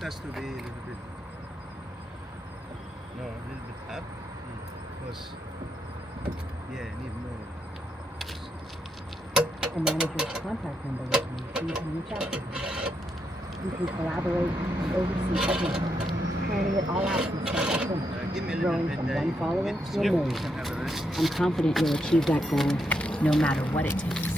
chest has to be a little bit. No, a little bit up. Because, yeah, need more. The manager's contact number with me, so you can reach out to him. You can collaborate and oversee everything, planning it all out from start to finish, growing from one follower to a million. I'm confident you'll achieve that goal, no matter what it takes.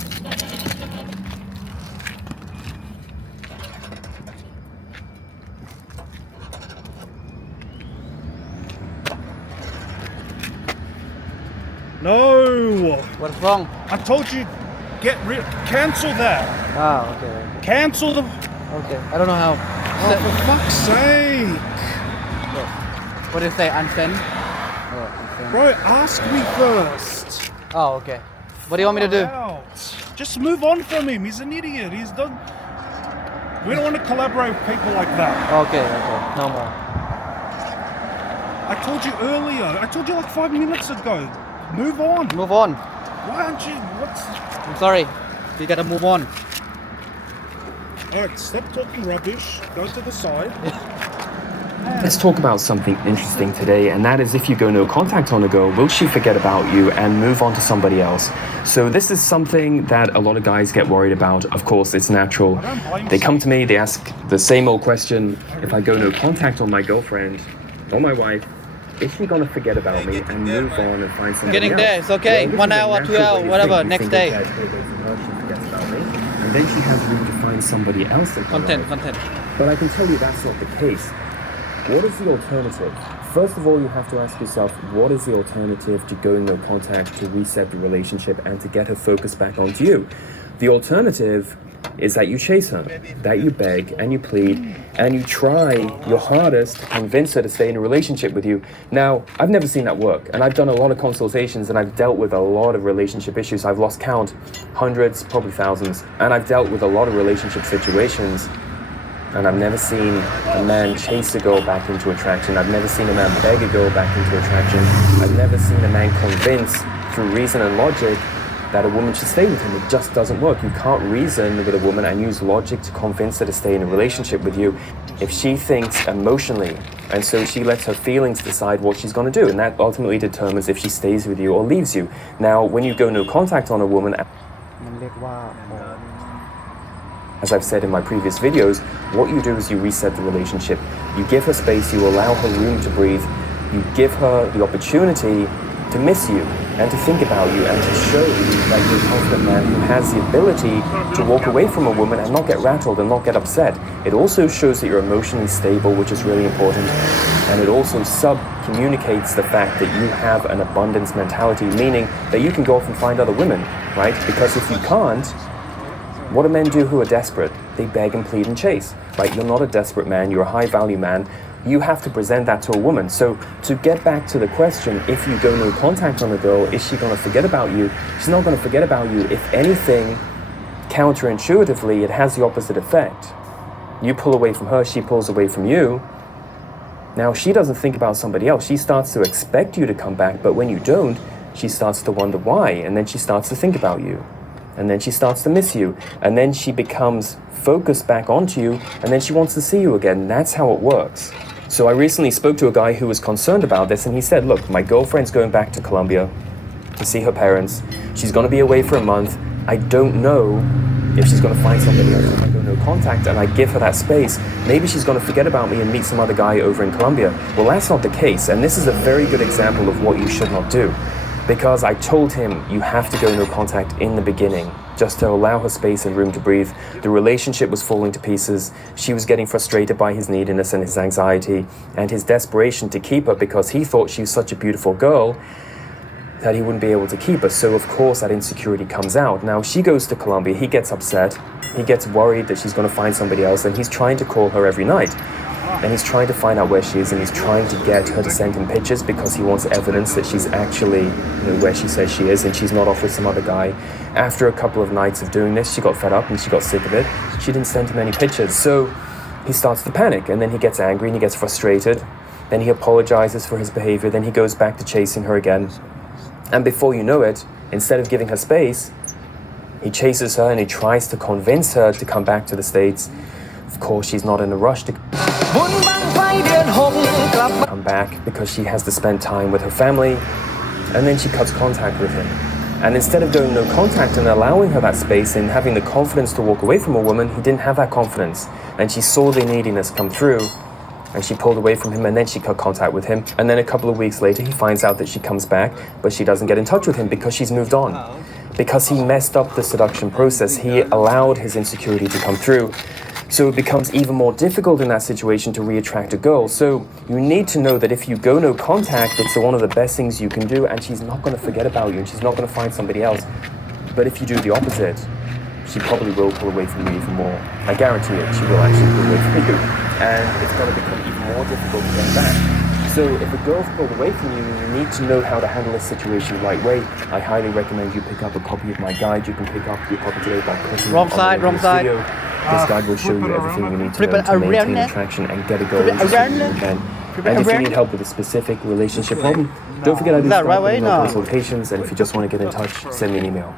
No! What's wrong? I told you, cancel that. Ah, okay. Cancel the. Okay. I don't know how. Oh, for fuck's sake! What do you say? Unsend? Oh, unsend. Bro, ask me first. Oh, okay. What do you want me to do? Out. Just move on from him. He's an idiot. He's done. We don't want to collaborate with people like that. Okay, okay. No more. I told you earlier. I told you like 5 minutes ago. Move on. Move on. Why aren't you? What's? I'm sorry. You gotta move on. Alright, stop talking rubbish. Go to the side. Let's talk about something interesting today, and that is if you go no contact on a girl, will she forget about you and move on to somebody else? So this is something that a lot of guys get worried about. Of course, it's natural. They come to me, they ask the same old question: if I go no contact on my girlfriend or my wife, is she gonna forget about me and move on and find somebody Getting else? there, it's okay. Well, 1 hour, 2 hours, whatever, next day. She forgets about me, and then she has room to find somebody else in her life. Content. But I can tell you that's not the case. What is the alternative? First of all, you have to ask yourself, what is the alternative to going no contact, to reset the relationship, and to get her focus back onto you? The alternative is that you chase her, that you beg and you plead, and you try your hardest to convince her to stay in a relationship with you. Now, I've never seen that work, and I've done a lot of consultations, and I've dealt with a lot of relationship issues. I've lost count, hundreds, probably thousands, and I've dealt with a lot of relationship situations, and I've never seen a man chase a girl back into attraction. I've never seen a man beg a girl back into attraction. I've never seen a man convince, through reason and logic, that a woman should stay with him. It just doesn't work. You can't reason with a woman and use logic to convince her to stay in a relationship with you if she thinks emotionally, and so she lets her feelings decide what she's going to do, and that ultimately determines if she stays with you or leaves you. Now, when you go no contact on a woman, as I've said in my previous videos, what you do is you reset the relationship. You give her space, you allow her room to breathe, you give her the opportunity to miss you and to think about you and to show that you're a confident man who has the ability to walk away from a woman and not get rattled and not get upset. It also shows that you're emotionally stable, which is really important, and it also communicates the fact that you have an abundance mentality, meaning that you can go off and find other women, right? Because if you can't, what do men do who are desperate? They beg and plead and chase, right? You're not a desperate man, you're a high value man. You have to present that to a woman. So to get back to the question, if you go no contact on a girl, is she going to forget about you? She's not going to forget about you. If anything, counterintuitively, it has the opposite effect. You pull away from her, she pulls away from you. Now she doesn't think about somebody else. She starts to expect you to come back, but when you don't, she starts to wonder why, and then she starts to think about you. And then she starts to miss you, and then she becomes focused back onto you, and then she wants to see you again. That's how it works. So I recently spoke to a guy who was concerned about this, and he said, look, my girlfriend's going back to Colombia to see her parents. She's going to be away for a month. I don't know if she's going to find somebody else. If I go no contact and I give her that space, maybe she's going to forget about me and meet some other guy over in Colombia. Well, that's not the case, and this is a very good example of what you should not do. Because I told him you have to go no contact in the beginning, just to allow her space and room to breathe. The relationship was falling to pieces. She was getting frustrated by his neediness and his anxiety and his desperation to keep her because he thought she was such a beautiful girl that he wouldn't be able to keep her. So of course that insecurity comes out. Now she goes to Colombia, he gets upset, he gets worried that she's going to find somebody else, and he's trying to call her every night. And he's trying to find out where she is, and he's trying to get her to send him pictures because he wants evidence that she's actually, where she says she is, and she's not off with some other guy. After a couple of nights of doing this, she got fed up and she got sick of it. She didn't send him any pictures. So he starts to panic, and then he gets angry and he gets frustrated. Then he apologizes for his behavior. Then he goes back to chasing her again. And before you know it, instead of giving her space, he chases her and he tries to convince her to come back to the States. Of course, she's not in a rush to... come back because she has to spend time with her family, and then she cuts contact with him. And instead of going no contact and allowing her that space and having the confidence to walk away from a woman, he didn't have that confidence. And she saw the neediness come through, and she pulled away from him, and then she cut contact with him. And then a couple of weeks later, he finds out that she comes back, but she doesn't get in touch with him because she's moved on. Because he messed up the seduction process, he allowed his insecurity to come through. So it becomes even more difficult in that situation to re-attract a girl. So you need to know that if you go no contact, it's one of the best things you can do, and she's not going to forget about you, and she's not going to find somebody else. But if you do the opposite, she probably will pull away from you even more. I guarantee it, she will actually pull away from you. And it's going to become even more difficult to get back. So if a girl's pulled away from you, you need to know how to handle this situation the right way. I highly recommend you pick up a copy of my guide. You can pick up your copy today by clicking Wrong on side, the wrong side. video. This guide will show you everything you need to Flip know it to maintain around. attraction and get a girl Flip it interested in you around. again. Flip it And if you around. need help with a specific relationship problem, don't forget I do Is that start right way? with No. consultations, and if you just want to get in touch, send me an email.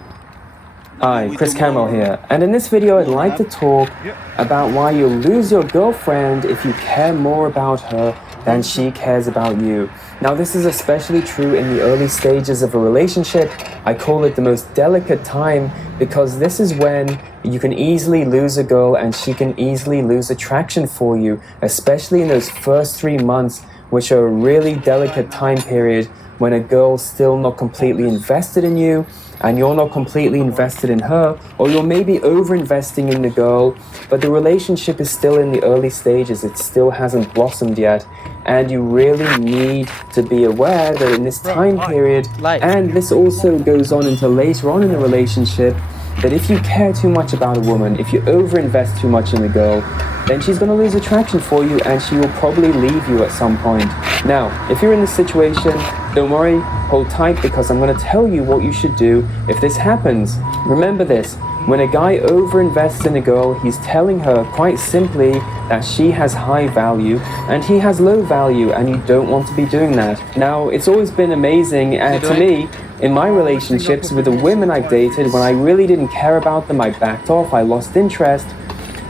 Hi, Chris Campbell here, and in this video I'd like to talk about why you'll lose your girlfriend if you care more about her than she cares about you. Now this is especially true in the early stages of a relationship. I call it the most delicate time because this is when you can easily lose a girl and she can easily lose attraction for you, especially in those first 3 months, which are a really delicate time period when a girl's still not completely invested in you and you're not completely invested in her, or you're maybe over-investing in the girl, but the relationship is still in the early stages, it still hasn't blossomed yet, and you really need to be aware that in this time period, and this also goes on into later on in the relationship, that if you care too much about a woman, if you over-invest too much in a girl, then she's going to lose attraction for you and she will probably leave you at some point. Now, if you're in this situation, don't worry, hold tight because I'm going to tell you what you should do if this happens. Remember this, when a guy over-invests in a girl, he's telling her quite simply that she has high value and he has low value, and you don't want to be doing that. Now, it's always been amazing to me in my relationships with the women I've dated, when I really didn't care about them, I backed off, I lost interest.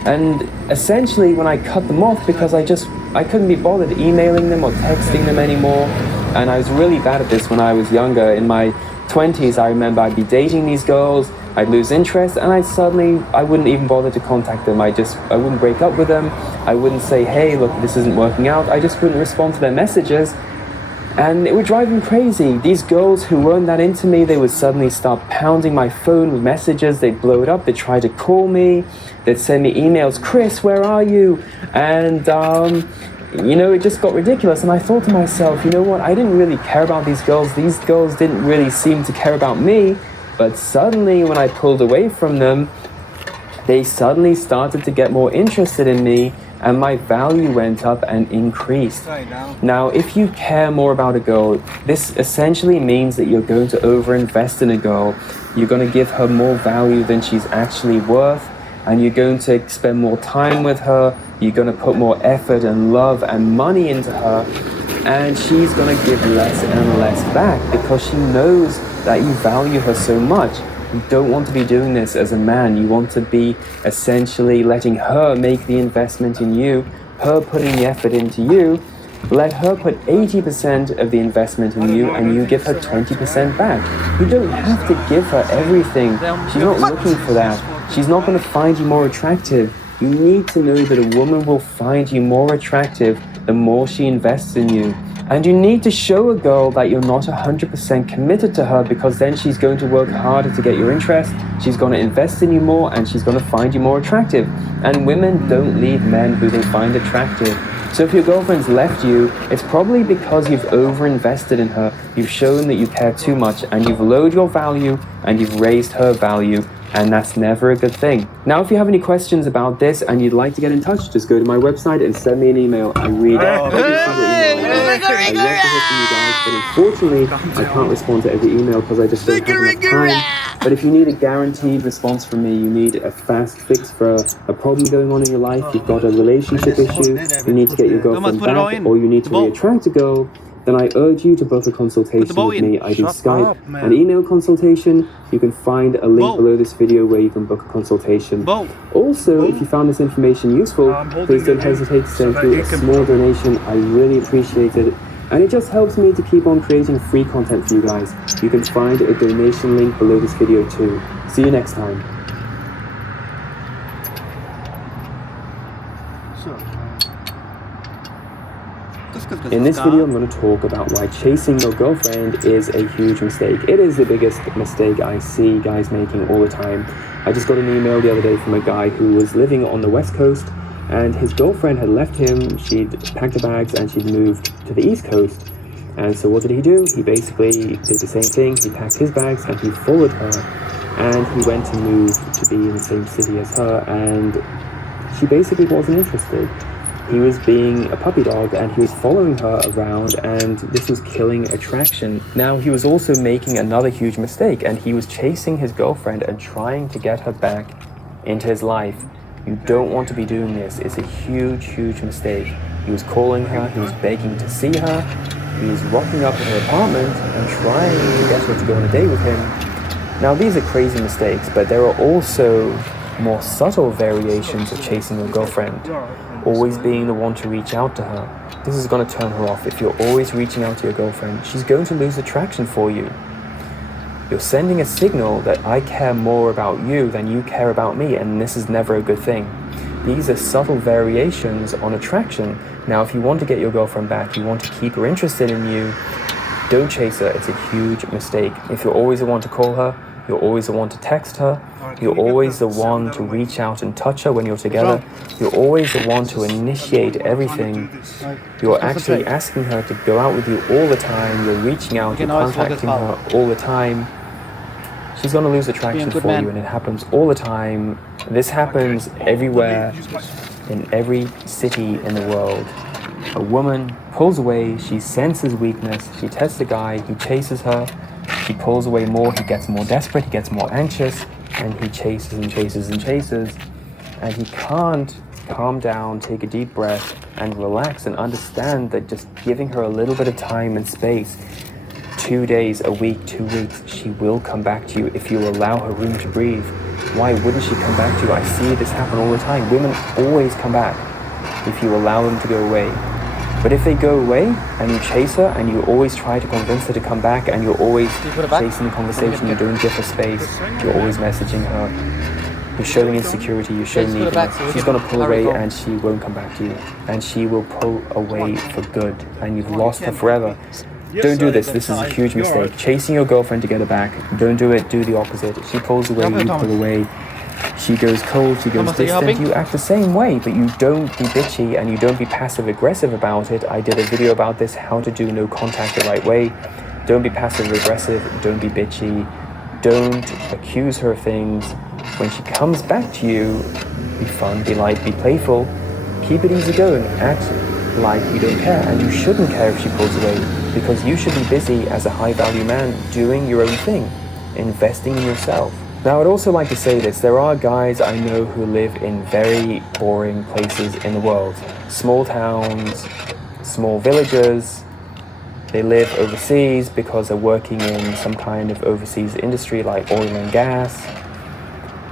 And essentially when I cut them off because I couldn't be bothered emailing them or texting them anymore. And I was really bad at this when I was younger. In my 20s, I remember I'd be dating these girls, I'd lose interest, and I wouldn't even bother to contact them. I wouldn't break up with them. I wouldn't say, hey, look, this isn't working out. I just wouldn't respond to their messages. And it would drive them crazy. These girls who weren't that into me, they would suddenly start pounding my phone with messages. They'd blow it up. They'd try to call me. They'd send me emails. Chris, where are you? And, it just got ridiculous. And I thought to myself, you know what? I didn't really care about these girls. These girls didn't really seem to care about me. But suddenly, when I pulled away from them, they suddenly started to get more interested in me, and my value went up and increased. Now, if you care more about a girl, this essentially means that you're going to overinvest in a girl. You're going to give her more value than she's actually worth, and you're going to spend more time with her. You're going to put more effort and love and money into her, and she's going to give less and less back because she knows that you value her so much. You don't want to be doing this as a man. You want to be essentially letting her make the investment in you, her putting the effort into you. Let her put 80% of the investment in you and you give her 20% back. You don't have to give her everything. She's not looking for that. She's not going to find you more attractive. You need to know that a woman will find you more attractive the more she invests in you. And you need to show a girl that you're not 100% committed to her, because then she's going to work harder to get your interest, she's going to invest in you more, and she's going to find you more attractive. And women don't leave men who they find attractive. So if your girlfriend's left you, it's probably because you've over-invested in her, you've shown that you care too much, and you've lowered your value, and you've raised her value. And that's never a good thing. Now, if you have any questions about this and you'd like to get in touch, just go to my website and send me an email. I read every single email. I love to hear from you guys, but unfortunately, I can't respond to every email because I just don't have enough time. But if you need a guaranteed response from me, you need a fast fix for a problem going on in your life, you've got a relationship issue, you need to get your girlfriend back, or you need to reattract a girl, then I urge you to book a consultation with me. I do Skype and email consultation. You can find a link below this video where you can book a consultation. Also, if you found this information useful, please don't hesitate to send through a small donation. I really appreciate it. And it just helps me to keep on creating free content for you guys. You can find a donation link below this video too. See you next time. In this video, I'm going to talk about why chasing your girlfriend is a huge mistake. It is the biggest mistake I see guys making all the time. I just got an email the other day from a guy who was living on the West Coast, and his girlfriend had left him. She'd packed her bags and she'd moved to the East Coast. And so what did he do? He basically did the same thing. He packed his bags and he followed her, and he went to move to be in the same city as her, and she basically wasn't interested. He was being a puppy dog and he was following her around, and this was killing attraction. Now, he was also making another huge mistake, and he was chasing his girlfriend and trying to get her back into his life. You don't want to be doing this. It's a huge, huge mistake. He was calling her, he was begging to see her, he was rocking up at her apartment and trying to get her to go on a date with him. Now, these are crazy mistakes, but there are also more subtle variations of chasing your girlfriend. Always being the one to reach out to her. This is going to turn her off. If you're always reaching out to your girlfriend, she's going to lose attraction for you. You're sending a signal that I care more about you than you care about me, and this is never a good thing. These are subtle variations on attraction. Now, if you want to get your girlfriend back, you want to keep her interested in you, don't chase her. It's a huge mistake. If you're always the one to call her, you're always the one to text her, you're always the one to reach out and touch her when you're together, you're always the one to initiate everything, you're actually asking her to go out with you all the time, you're reaching out, you're contacting her all the time, she's going to lose attraction for you, and it happens all the time. This happens everywhere, in every city in the world. A woman pulls away, she senses weakness, she tests a guy, he chases her, he pulls away more, he gets more desperate, he gets more anxious, and he chases and chases and chases, and he can't calm down, take a deep breath, and relax and understand that just giving her a little bit of time and space, 2 days, a week, 2 weeks, she will come back to you if you allow her room to breathe. Why wouldn't she come back to you? I see this happen all the time. Women always come back if you allow them to go away. But if they go away and you chase her and you always try to convince her to come back and you're always chasing the conversation, you don't give her space, you're always messaging her, you're showing insecurity, you're showing neediness, she's going to pull away and she won't come back to you. And she will pull away for good and you've lost her forever. Don't do this. This is a huge mistake. Chasing your girlfriend to get her back. Don't do it. Do the opposite. She pulls away, you pull away. She goes cold, she goes distant, you act the same way, but you don't be bitchy and you don't be passive aggressive about it. I did a video about this, how to do no contact the right way. Don't be passive aggressive, don't be bitchy, don't accuse her of things. When she comes back to you, be fun, be light, be playful, keep it easy going, act like you don't care, and you shouldn't care if she pulls away, because you should be busy as a high value man doing your own thing, investing in yourself. Now, I'd also like to say this, there are guys I know who live in very boring places in the world. Small towns, small villages. They live overseas because they're working in some kind of overseas industry like oil and gas,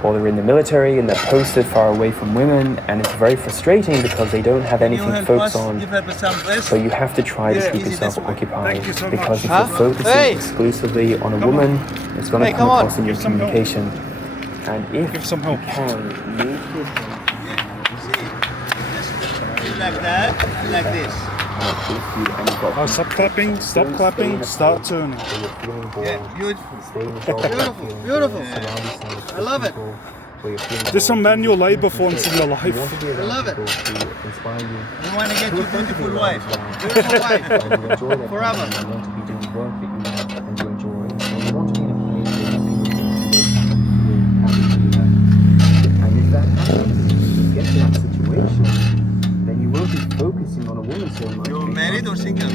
or they're in the military and they're posted far away from women, and it's very frustrating because they don't have anything to focus on. So you have to try to keep yourself occupied, because if you're focusing exclusively on a woman, it's going to come across in your communication. And if you can make it like that, like this. Oh, stop clapping, start turning. Yeah, beautiful. Beautiful. I love it. Do some manual labor for once in your life. I love it. You want to get your beautiful wife. Beautiful wife. Forever. And if that happens, you get to that situation, then you won't be focusing on a woman so much. You're married or single?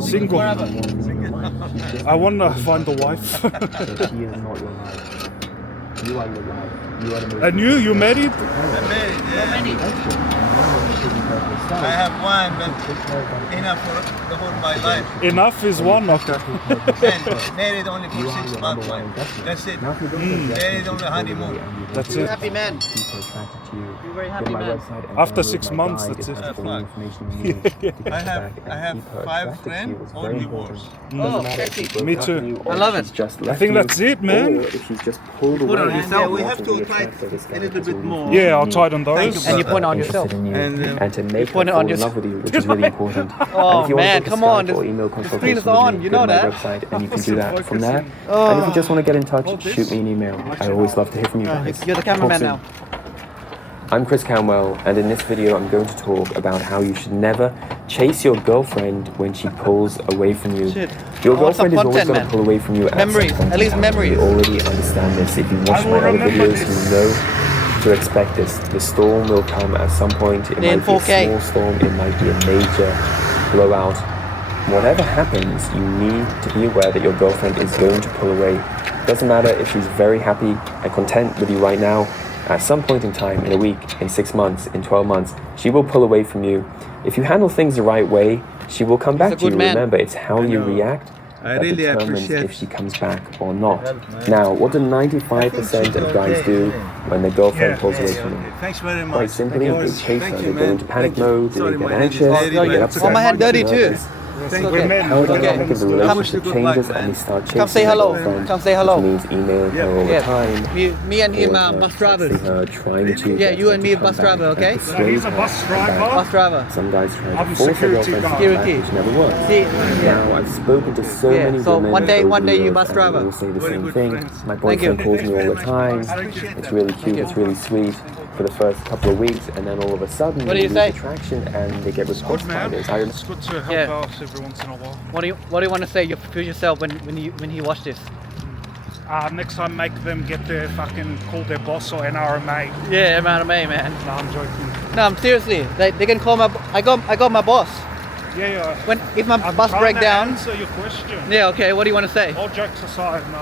Single. I want to find a wife. So she is not your life. You are your life. You are the most. And you married? I'm married, yeah. care of yourself, I have one, but take care of them. enough for the whole my life. Enough is one, okay. And married only for You are 6 your months. number one investment. That's it. Now, if you don't invest Married in on the people honeymoon. and you want That's to it. Happy man. people attracted to you. You're very Go happy to my man. website and After download 6 my months, guide. that's It it. has all the Fuck. information you need to get I have- back and I have keep her 5 attracted to friends, you. It's all very divorced. important. Oh, Doesn't matter if sexy. she broke Me up too. with you or I love if she's it. just I left think you, that's it, man. or if she's just pulled You put it away on and yourself. you We want have to to reattract try her. This guy a little has bit all the more. information Yeah, I'll you try it need. on Thank those. you, And you point on yourself. Interested in you And, and to make her point it fall on in yourself. love with you, which is really important. Oh, And if you want man, to book a come on, Skype or the- email the screen consultation is with on, me, you go know to my that. website and you can What's do it that from there. focusing? And if you just want to get in touch, Oh, this? shoot me an email. I always love to hear from you guys. You're the Talk cameraman soon. now. I'm Chris Camwell, and in this video I'm going to talk about how you should never chase your girlfriend when she pulls away from you. Shit. Your I want some girlfriend is always content, going to man. pull away from you at Memories, some point at least in time. memories. You already understand this. If you watch I will my other remember videos, this. you know to expect this. The storm will come at some point. It In might be a 4K. small storm, it might be a major blowout. Whatever happens, you need to be aware that your girlfriend is going to pull away. Doesn't matter if she's very happy and content with you right now. At some point in time, in a week, in 6 months, in 12 months, she will pull away from you. If you handle things the right way, she will come back a to you. good man. Remember, it's how you know. react I that really determines appreciate if she comes back or not. help, man. Now, what do 95% of guys do when their girlfriend Yeah. pulls away from them? Thanks very much. Quite simply, they chase her. Thank They you, go man. into panic Thank you. mode, Sorry, they my get hand is anxious, dirty, they but get it's upset. Oh, my hand dirty too. nervous. Thank We're you. men. Held we up, don't the understand. relationship Good changes luck, man. and they start chasing Come say their hello. girlfriend, Come say hello. which means emailing her all the Yeah. time. Me and him or are her bus drivers. texting her, trying to Yeah, get you her and to me come bus back driver, and okay? persuade He's a her bus to come back. driver. Bus driver. Some guys try I'm to force their security girlfriend to guard. come back, Security. which never works. See, Now, I've spoken to so Yeah, many so women one day- over one the day you years, bus and driver. they all say the Very same good thing. friends. My Thank you. boyfriend calls me all the time. It's really cute, you. it's really sweet for the first couple of weeks, and then all of a sudden What do they you lose say? attraction and they get Good, repulsed by man. this. It's good to help Yeah. out every once in a while. What do you want to say your future self when he watch this? Next time, make them get their fucking call their boss or NRMA. Yeah, MMA man. No, I'm joking. No, I'm seriously. They can call my. I got my boss. Yeah. When if my I'm bus trying break to down. answer your question. Yeah, okay. What do you want to say? All jokes aside, no,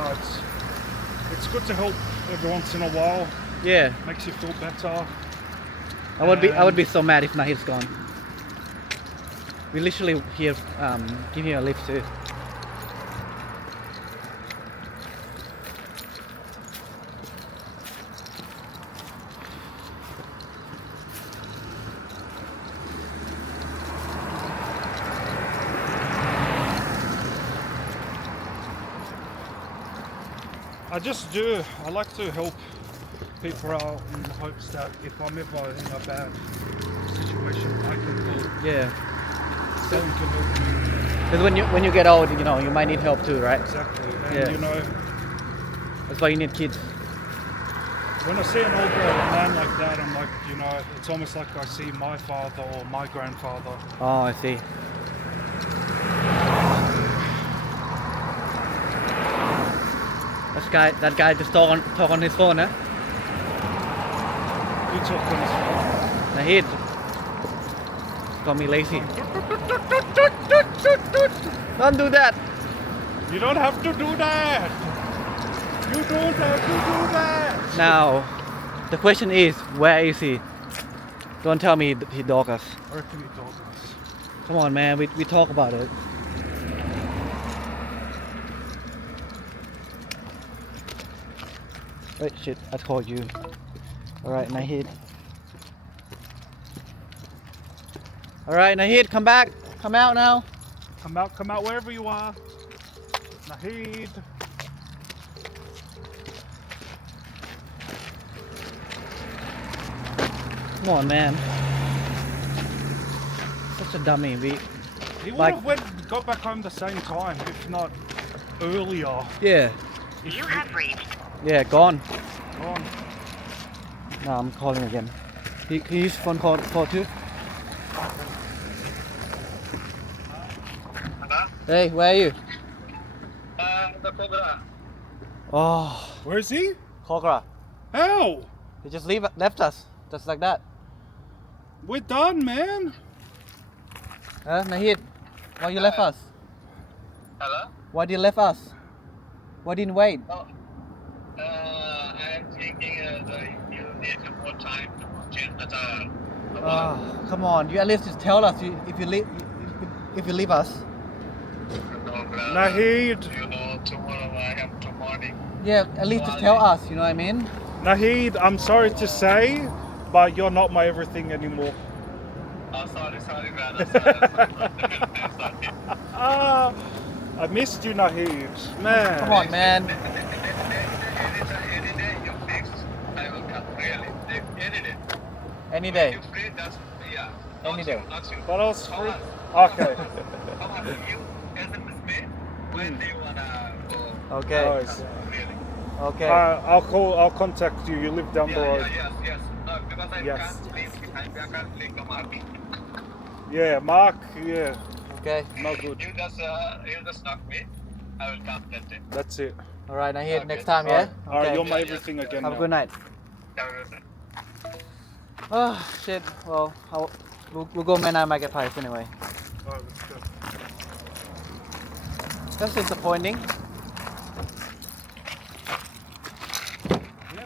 it's good to help every once in a while. Yeah, Makes you feel better. I would be so mad if Nahid's gone. We literally here give you a lift too. I just do. I like to help people out in hopes that if I'm ever in a bad situation, I can help. Yeah, Someone can help me. because when you get old, you might need help too, right? Exactly. And Yeah. you know, That's why you need kids. when I see an older man like that, I'm like, it's almost like I see my father or my grandfather. Oh, I see. That guy just talk on his phone, eh? You talk on his phone. Nahid. Call me lazy. Don't do that. You don't have to do that. You don't have to do that. Now, the question is, where is he? Don't tell me he dog us. I reckon he does this. Come on, man. We talk about it. Wait, shit. I called you. Alright, Nahid. Alright, Nahid, come back. Come out now. Come out wherever you are. Nahid. Come on, man. Such a dummy. He would Like- have got back home the same time, if not earlier. Yeah. You Yeah, gone. on. No, I'm calling again. Can you use phone call too? Hey, where are you? The Cobra. Oh, Where is he? Kogra. How? He just left us. Just like that. We're done, man. Nahid, why you left us? Hello? Why did you left us? Why didn't wait? Oh, I am thinking you need more time to change the Come on, you at least just tell us if you leave us. No, bro. Nahid, You know, tomorrow I have to morning. Yeah, at least just tell us. You know what I mean? Nahid, I'm sorry to say, but you're not my everything anymore. Oh, sorry, brother. Sorry. Ah, I missed you, Nahid. Man. Come on, man. Any day you fix, I will come. Really, any day. Any day. You free, that's yeah. Any day. Not you. What else? How much? Okay. How much you SMS me? When do you wanna go? Okay. Nice. Really? Okay. I'll contact you. You live down the road. Yes. No, because I Yes. can't leave. I can't leave the market. Yeah, Mark. Yeah, Okay. no good. You just knock me. I will come that day. That's it. All right. Now here Okay. next time, yeah. All right, Okay. you're my everything again. Have a now. good night. Have a good day. Oh shit. Well, we'll go Man I might get pies anyway. All right, let's go. That's disappointing.